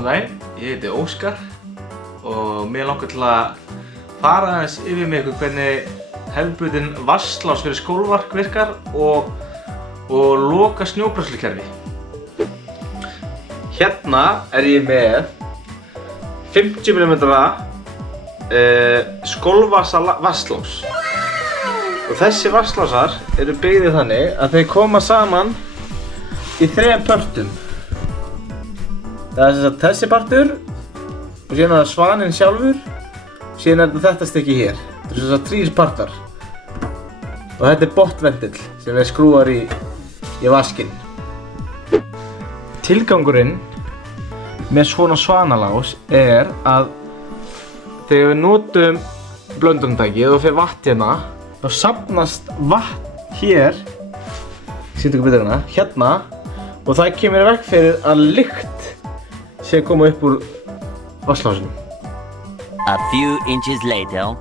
Góðan daginn, ég heiti Óskar og mér langar til að fara aðeins yfir með ykkur hvernig hefðbundin vatnsslás fyrir skólvark virkar og loka snjóbræðslukerfi. Hérna ég með 50 mm skólvasa vatnsslás. Og þessi vatnsslásar eru byggðir þannig að þeir koma saman í 3 pörtum. Það þessi partur, og síðan svaninn sjálfur, og síðan þetta stykki hér. Þetta eru 3 partar. Og þetta botventil sem við skrúar í vaskinn. Tilgangurinn með svona svanalás að þegar við notum blöndunartækið og fer vatn hérna, þá safnast vatn hér, sýndu ykkur betur hérna, og það kemur í veg fyrir að lykt sé að koma upp úr vatnslásinu. A few inches later.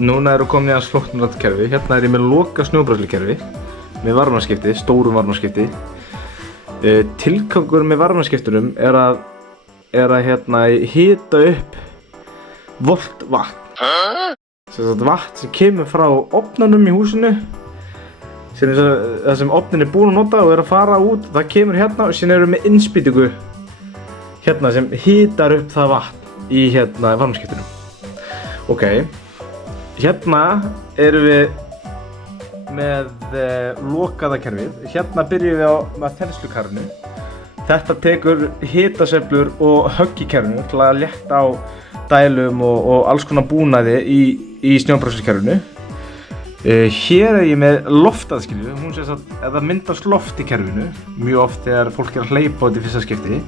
Núna komin í aðeins flóknara kerfi. Hérna ég með loka snjóbræðslukerfi með varmaskipti, stórum varmaskipti. Tilgangur með varmaskiptunum að hita upp volt vatn. Vatn sem kemur frá ofnunum í húsinu, það sem ofnin búinn að nota og að fara út, það kemur hérna og síðan erum við með innspýtingu hérna sem hitar upp það vatn í varmaskiptunum. Ok, hérna erum við með lokaða kerfið. Hérna byrjum við með þenslukarfinu. Þetta tekur hitasveiflur og högg í kerfinu til að létta á dælum og alls konar búnaði í snjóbræðslukerfinu. Hér ég með loftaðskilju. Hún ef það myndast loft í kerfinu, mjög oft þegar fólk að hleypa út í fyrsta skipti,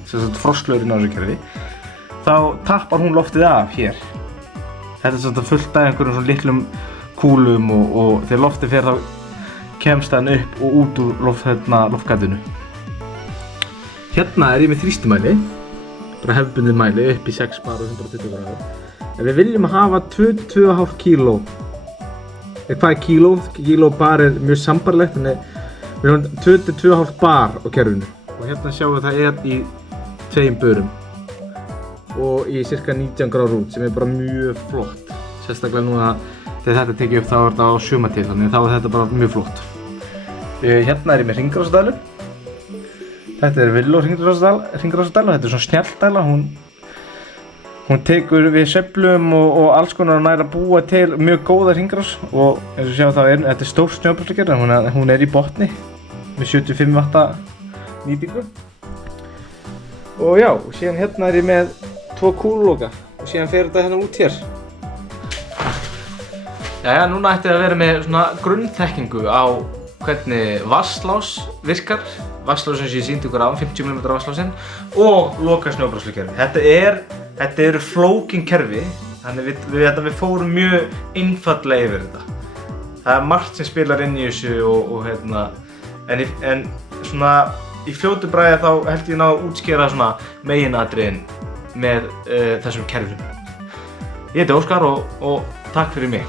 frostlaurinn á þessu kerfi, þá tappar hún loftið af hér. Þetta fullt af einhverjum svona litlum kúlum og þegar loftið fer þá kemst hann upp og út úr loftgatinu. Hérna ég með þrýstimæli, bara hefðbundið mæli upp í 6 bar og 120 gráður. En við viljum hafa 2–2,5 kíló. Hvað kíló? Kíló bar mjög sambarlegt, þannig við höfum 2–2,5 bar á kerfinu. Og hérna sjáum við það í 2 börum. Og í cirka 19 gráður út, sem bara mjög flott. Sérstaklega núna þegar þetta tekið upp þá þetta á sumartíð, þannig þá þetta bara mjög flott. Hérna ég með hringrásadælu. Þetta Villó hringrásadæla, þetta svona snjalldæla. Hún tekur við sveiflum og alls konar og nær að búa til mjög góða hringrás. Og eins og sjá þetta stór snjóbræðslukerfi, hún í botni með 75 watta nýtingu. Og já, síðan hérna ég með 2 kúluloka og síðan fer þetta hérna út hér. Jæja, núna ætti að vera með svona grunnþekkingu á hvernig vatnsslás virkar. Vatnsslásinn sem ég sýndi ykkur á, 50 mm vatnsslásinn og loka snjóbræðslukerfi. Þetta eru flókin kerfi, þannig við fórum mjög einfaldlega yfir þetta. Það margt sem spilar inn í þessu en svona í fljótu bragði þá held ég ná að útskýra svona meginatriðin með þessum kerfum. Ég heiti Óskar og takk fyrir mig.